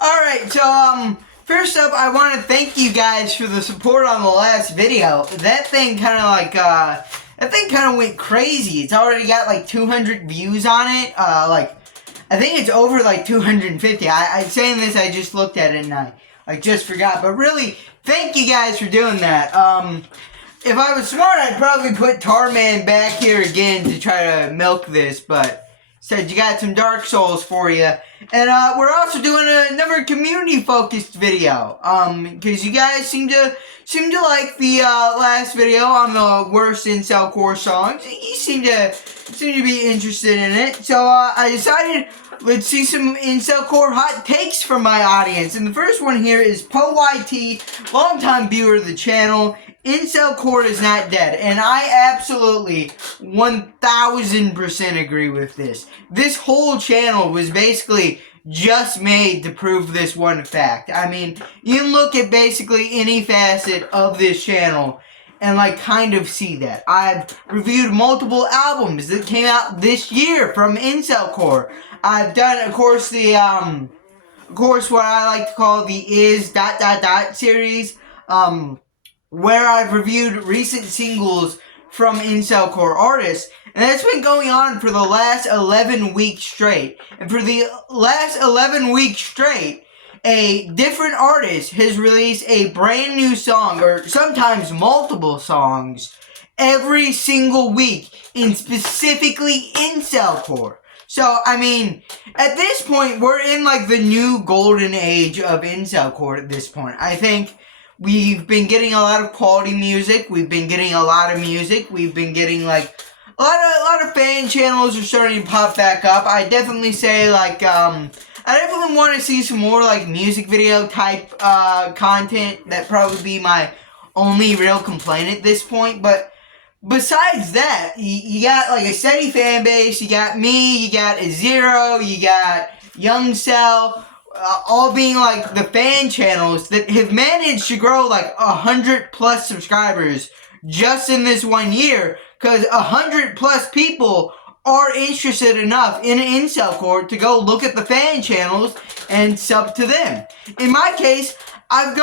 Alright, so, first up, I want to thank you guys for the support on the last video. That thing kind of went crazy. It's already got like 200 views on it. I think it's over like 250. I'm saying this, I just looked at it and I just forgot. But really, thank you guys for doing that. If I was smart, I'd probably put Tarman back here again to try to milk this, but instead you got some Dark Souls for you. And we're also doing another community-focused video, because you guys seem to like the last video on the worst Incelcore songs. You seem to be interested in it, so I decided let's see some Incelcore hot takes from my audience. And the first one here is Po YT, longtime viewer of the channel. Incelcore is not dead, and I absolutely 1000% agree with this. This whole channel was basically just made to prove this one fact. I mean, you can look at basically any facet of this channel and like kind of see that. I've reviewed multiple albums that came out this year from Incelcore. I've done, of course, what I like to call the is ... series, where I've reviewed recent singles from Incelcore artists, and that's been going on for the last 11 weeks straight. And for the last 11 weeks straight, a different artist has released a brand new song, or sometimes multiple songs, every single week, in specifically Incelcore. So, I mean, at this point, we're in like the new golden age of Incelcore at this point. I think we've been getting a lot of quality music. We've been getting a lot of music. We've been getting like a lot of fan channels are starting to pop back up. I definitely say like I definitely want to see some more like music video type content. That'd probably be my only real complaint at this point. But besides that, you got like a steady fan base. You got me. You got Zero. You got Young Cell. All being like the fan channels that have managed to grow like 100+ subscribers just in this 1 year, because 100+ people are interested enough in Incelcore to go look at the fan channels and sub to them. In my case, I've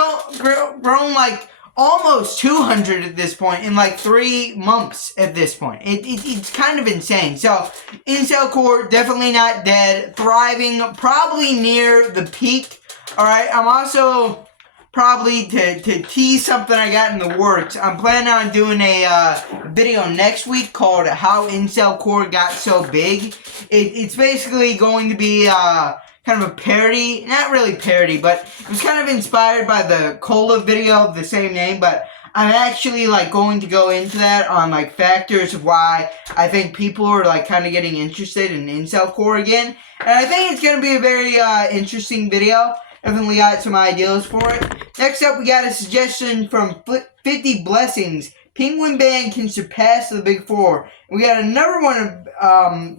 grown like almost 200 at this point in like 3 months at this point. It's kind of insane. So, Incelcore, definitely not dead. Thriving, probably near the peak. Alright, I'm also probably to tease something I got in the works. I'm planning on doing a video next week called How Incelcore Got So Big. It's basically going to be kind of a parody, not really parody, but it was kind of inspired by the Cola video of the same name, but I'm actually like going to go into that on like factors of why I think people are like kind of getting interested in Incelcore again, and I think it's going to be a very interesting video. Definitely got some ideas for it. Next up, we got a suggestion from 50 Blessings. Penguin Band can surpass the Big Four. We got another one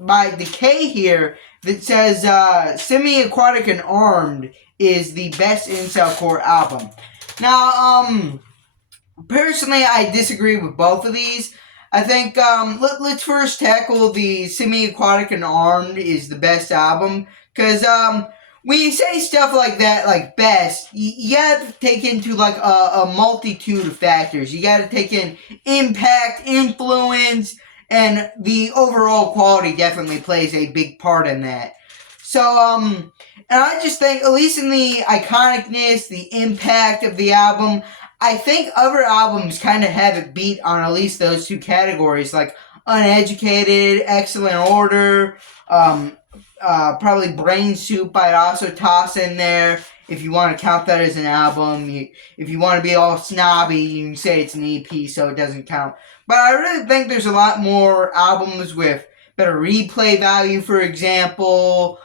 by Decay here that says Semi-Aquatic and Armed is the best Incelcore album. Now, personally, I disagree with both of these. I think, let's first tackle the Semi-Aquatic and Armed is the best album, because, when you say stuff like that, like best, you gotta take into like a multitude of factors. You gotta take in impact, influence, and the overall quality definitely plays a big part in that. So, and I just think, at least in the iconicness, the impact of the album, I think other albums kind of have it beat on at least those two categories, like Uneducated, Excellent Order, probably Brain Soup I'd also toss in there if you want to count that as an album. If you want to be all snobby, you can say it's an EP so it doesn't count. But I really think there's a lot more albums with better replay value, for example,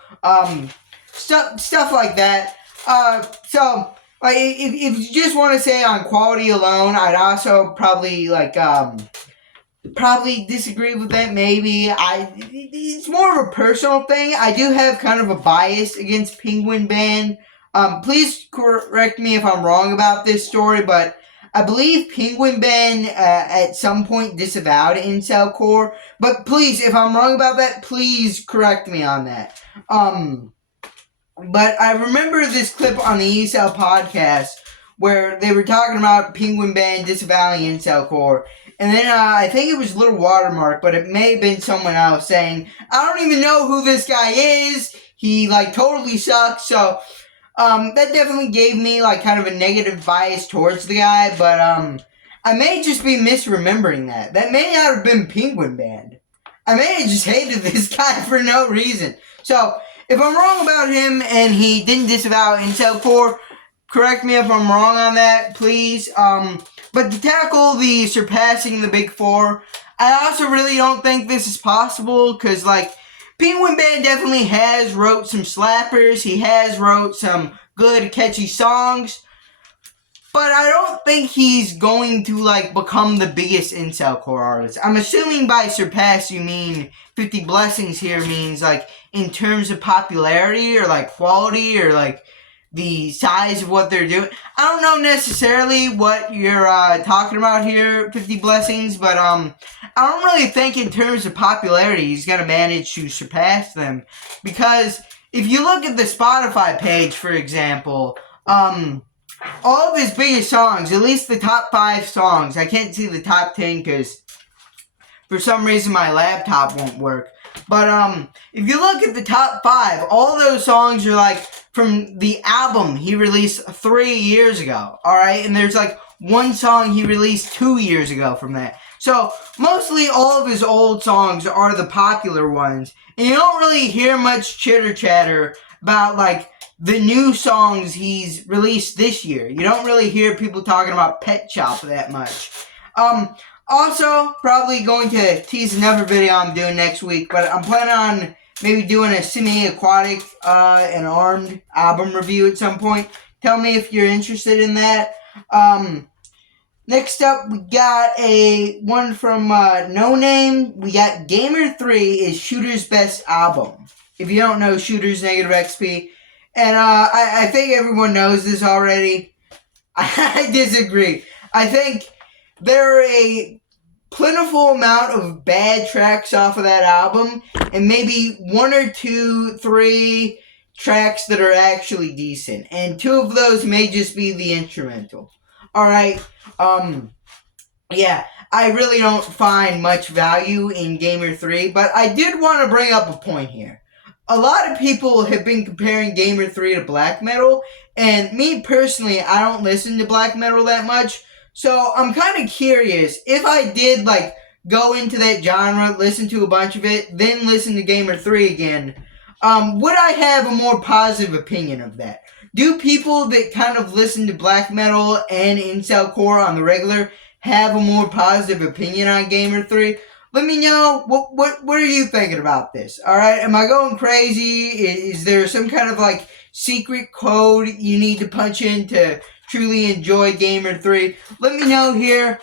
stuff like that. So, like, if you just want to say on quality alone, I'd also probably like probably disagree with that, maybe. It's more of a personal thing. I do have kind of a bias against Penguin Band. Please correct me if I'm wrong about this story, but I believe Penguin Band at some point disavowed Incelcore. But please, if I'm wrong about that, please correct me on that. But I remember this clip on the Incel podcast where they were talking about Penguin Band disavowing Incelcore. And then I think it was Little Watermark, but it may have been someone else saying, I don't even know who this guy is. He, like, totally sucks. So, that definitely gave me, like, kind of a negative bias towards the guy. But, I may just be misremembering that. That may not have been Penguin Band. I may have just hated this guy for no reason. So, if I'm wrong about him and he didn't disavow Incelcore, correct me if I'm wrong on that, please. But to tackle the surpassing the Big Four, I also really don't think this is possible because, like, Penguin Band definitely has wrote some slappers. He has wrote some good, catchy songs. But I don't think he's going to, like, become the biggest Incelcore artist. I'm assuming by surpass you mean 50 Blessings here means, like, in terms of popularity or, like, quality or, like, the size of what they're doing. I don't know necessarily what you're talking about here, 50 Blessings, but I don't really think in terms of popularity he's going to manage to surpass them. Because if you look at the Spotify page, for example, all of his biggest songs, at least the top 5 songs, I can't see the top 10 because for some reason my laptop won't work. But if you look at the top 5, all those songs are like from the album he released 3 years ago. Alright? And there's like one song he released 2 years ago from that. So mostly all of his old songs are the popular ones. And you don't really hear much chitter chatter about like the new songs he's released this year. You don't really hear people talking about Pet Shop that much. Also, probably going to tease another video I'm doing next week, but I'm planning on maybe doing a semi-aquatic and armed album review at some point. Tell me if you're interested in that. Next up, we got a one from No Name. We got Gamer 3 is Shooter's best album. If you don't know Shooter's Negative XP. And I think everyone knows this already. I disagree. I think there are a plentiful amount of bad tracks off of that album, and maybe 1 or 2, 3 tracks that are actually decent. And 2 of those may just be the instrumental. Alright, yeah, I really don't find much value in Gamer 3, but I did want to bring up a point here. A lot of people have been comparing Gamer 3 to black metal, and me personally, I don't listen to black metal that much, so I'm kind of curious, if I did, like, go into that genre, listen to a bunch of it, then listen to Gamer 3 again, would I have a more positive opinion of that? Do people that kind of listen to black metal and Incelcore on the regular have a more positive opinion on Gamer 3? Let me know, what are you thinking about this? Alright, am I going crazy? Is there some kind of, like, secret code you need to punch in to truly enjoy Gamer 3? Let me know here.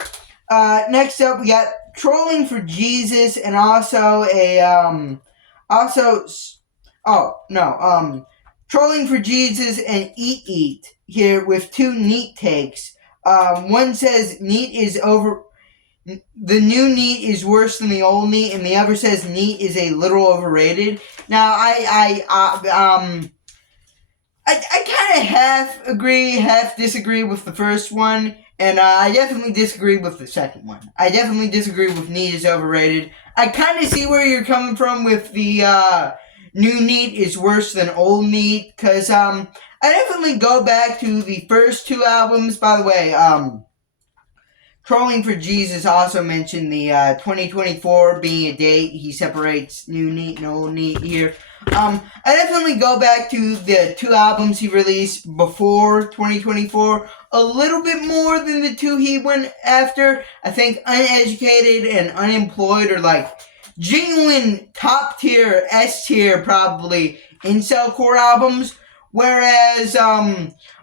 Next up, we got Trolling for Jesus and also Trolling for Jesus and Eat here with 2 neat takes. One says the new NEAT is worse than the old NEAT, and the other says NEAT is a little overrated. Now, I kind of half agree, half disagree with the first one, and I definitely disagree with the second one. I definitely disagree with NEAT is overrated. I kind of see where you're coming from with the new NEAT is worse than old NEAT, because I definitely go back to the first 2 albums. By the way, Trolling for Jesus also mentioned the 2024 being a date. He separates new NEAT and old NEAT here. I definitely go back to the 2 albums he released before 2024 a little bit more than the 2 he went after. I think Uneducated and Unemployed are like genuine top tier, S tier probably Incelcore albums, whereas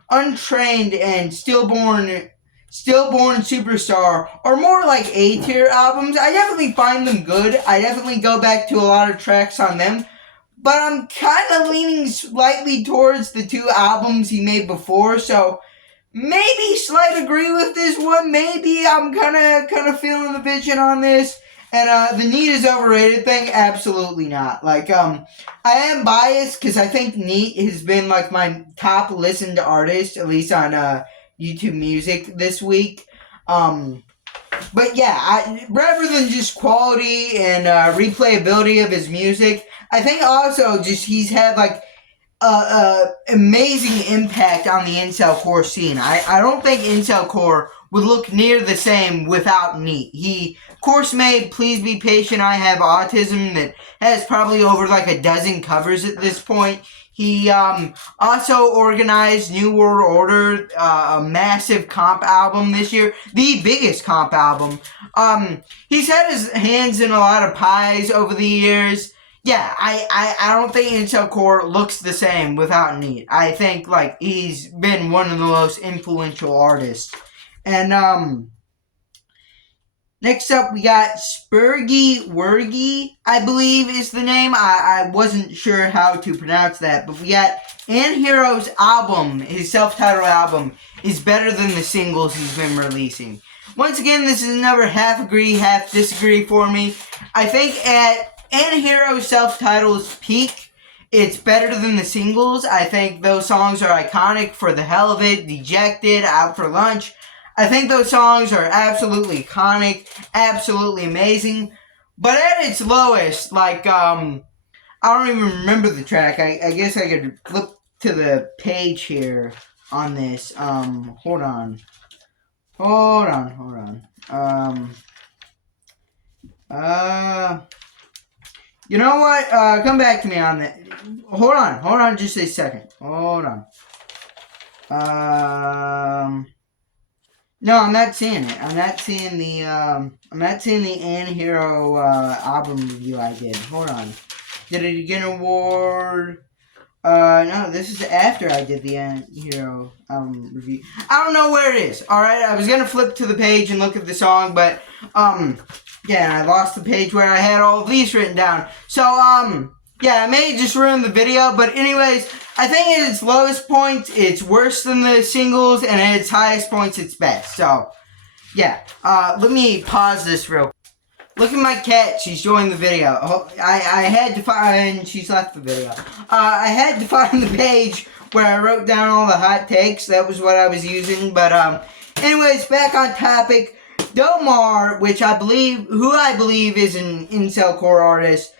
Untrained and Stillborn Superstar are more like A-tier albums. I definitely find them good. I definitely go back to a lot of tracks on them. But I'm kind of leaning slightly towards the 2 albums he made before. So maybe slight agree with this one. Maybe I'm kind of feeling the vision on this. And the Neat is overrated thing, absolutely not. Like, I am biased because I think Neat has been like my top listened artist, at least on YouTube Music this week. But yeah, rather than just quality and replayability of his music, I think also just he's had like amazing impact on the Incelcore scene. I don't think Incelcore would look near the same without Neat. He, of course, made Please Be Patient, I Have Autism that has probably over like a dozen covers at this point. He also organized New World Order, a massive comp album this year, the biggest comp album. He's had his hands in a lot of pies over the years. Yeah, I don't think Incelcore looks the same without Neat. I think, like, he's been one of the most influential artists. And, next up we got Spurgy Wergy, I believe is the name. I wasn't sure how to pronounce that, but we got Anhero's album, his self-titled album, is better than the singles he's been releasing. Once again, this is another half agree, half disagree for me. I think at Anhero's self-titled's peak, it's better than the singles. I think those songs are iconic for the hell of it. Dejected, Out for Lunch. I think those songs are absolutely iconic, absolutely amazing. But at its lowest, like, I don't even remember the track. I guess I could flip to the page here on this. Hold on. You know what? Come back to me on that. Hold on just a second. Hold on. No, I'm not seeing it. I'm not seeing the Anhero album review I did. Hold on. Did it get an award? No, this is after I did the Anhero album review. I don't know where it is. Alright, I was gonna flip to the page and look at the song, but, yeah, I lost the page where I had all of these written down. So, yeah, I may just ruin the video, but anyways, I think at its lowest point, it's worse than the singles, and at its highest points, it's best. So, yeah, let me pause this real quick. Look at my cat, she's joined the video. I had to find, she's left the video. I had to find the page where I wrote down all the hot takes, that was what I was using, but, anyways, back on topic. Domar, which I believe is an Incelcore artist,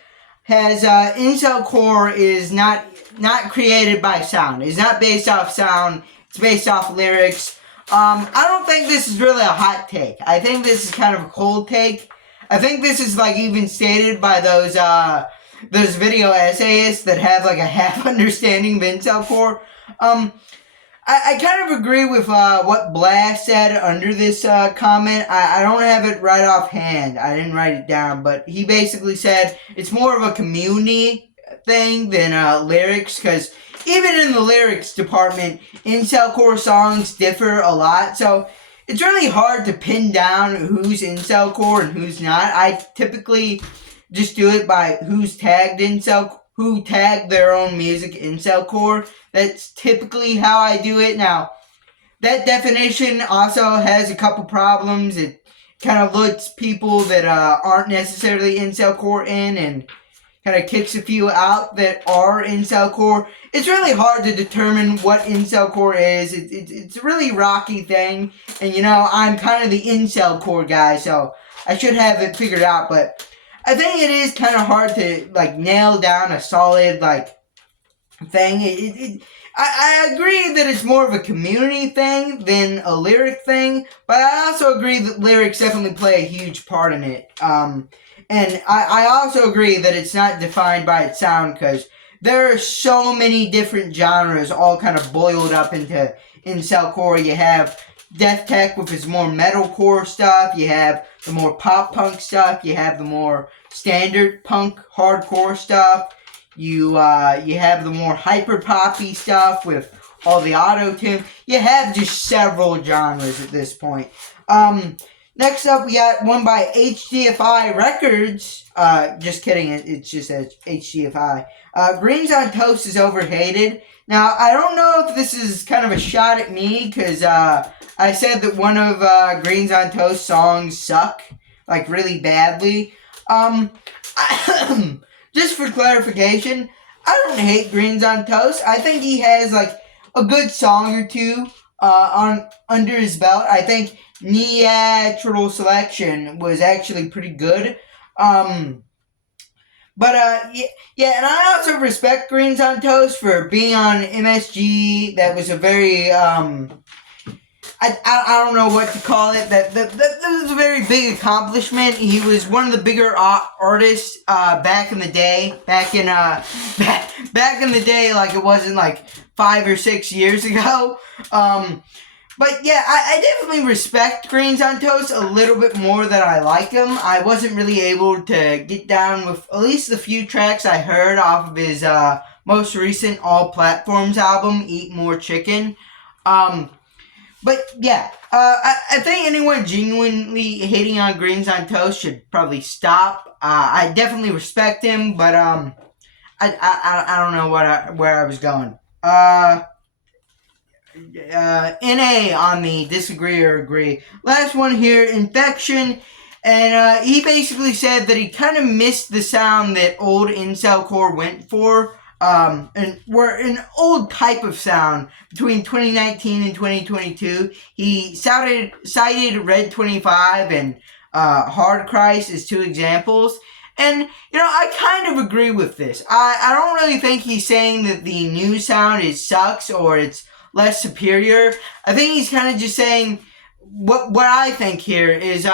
has Incelcore is not created by sound. It's not based off sound. It's based off lyrics. I don't think this is really a hot take. I think this is kind of a cold take. I think this is like even stated by those video essayists that have like a half understanding of Incelcore. I kind of agree with what Blast said under this comment. I don't have it right offhand. I didn't write it down, but he basically said it's more of a community thing than lyrics, because even in the lyrics department, Incelcore songs differ a lot, so it's really hard to pin down who's Incelcore and who's not. I typically just do it by who's tagged Incelcore, who tagged their own music Incelcore. That's typically how I do it. Now, that definition also has a couple problems. It kind of lets people that aren't necessarily Incelcore in, and kind of kicks a few out that are Incelcore. It's really hard to determine what Incelcore is. It's a really rocky thing, and you know, I'm kind of the Incelcore guy, so I should have it figured out, but I think it is kind of hard to, like, nail down a solid, like, thing. I agree that it's more of a community thing than a lyric thing, but I also agree that lyrics definitely play a huge part in it. And I also agree that it's not defined by its sound, because there are so many different genres all kind of boiled up into Incelcore. You have Death Tech with its more metalcore stuff, you have the more pop punk stuff, you have the more standard punk hardcore stuff, you have the more hyper poppy stuff with all the auto tune. You have just several genres at this point. Next up, we got one by HDFI Records. Just kidding, it's just HDFI. Greens on Toast is overhated. Now, I don't know if this is kind of a shot at me, because I said that one of Greens on Toast songs suck, like, really badly. Just for clarification, I don't hate Greens on Toast. I think he has like a good song or two on under his belt. I think Natural Selection was actually pretty good. Yeah, and I also respect Greens on Toast for being on MSG. That was a very I don't know what to call it. That was a very big accomplishment. He was one of the bigger artists back in the day. Back in the day, like it wasn't like 5 or 6 years ago. But yeah, I definitely respect Greens on Toast a little bit more than I like him. I wasn't really able to get down with at least the few tracks I heard off of his most recent All Platforms album, Eat More Chicken. But yeah, I think anyone genuinely hating on Greens on Toast should probably stop. I definitely respect him, but I don't know where I was going. NA on the disagree or agree. Last one here, Infection. And he basically said that he kind of missed the sound that old Incelcore went for. And were an old type of sound between 2019 and 2022. He cited Red 25 and Hard Christ as two examples. And, you know, I kind of agree with this. I don't really think he's saying that the new sound sucks or it's less superior. I think he's kind of just saying what I think here is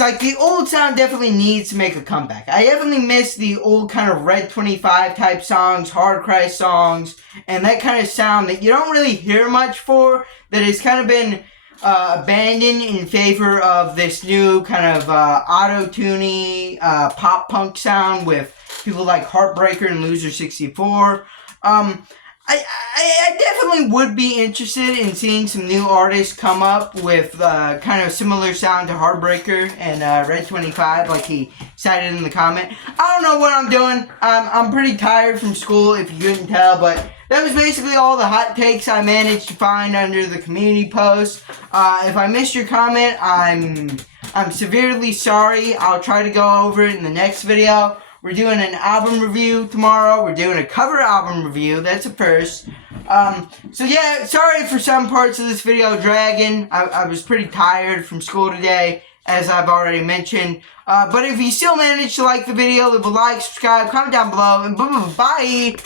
like the old sound definitely needs to make a comeback. I definitely miss the old kind of Red 25 type songs, Hard Christ songs, and that kind of sound that you don't really hear much for, that has kind of been abandoned in favor of this new kind of auto-tuney pop punk sound with people like Heartbreaker and Loser 64. I definitely would be interested in seeing some new artists come up with kind of similar sound to Heartbreaker and Red 25, like he cited in the comment. I don't know what I'm doing. I'm pretty tired from school, if you couldn't tell, but that was basically all the hot takes I managed to find under the community post. If I missed your comment, I'm severely sorry. I'll try to go over it in the next video. We're doing an album review tomorrow. We're doing a cover album review. That's a first. So yeah, sorry for some parts of this video dragging. I was pretty tired from school today, as I've already mentioned. But if you still managed to like the video, leave a like, subscribe, comment down below, and bye.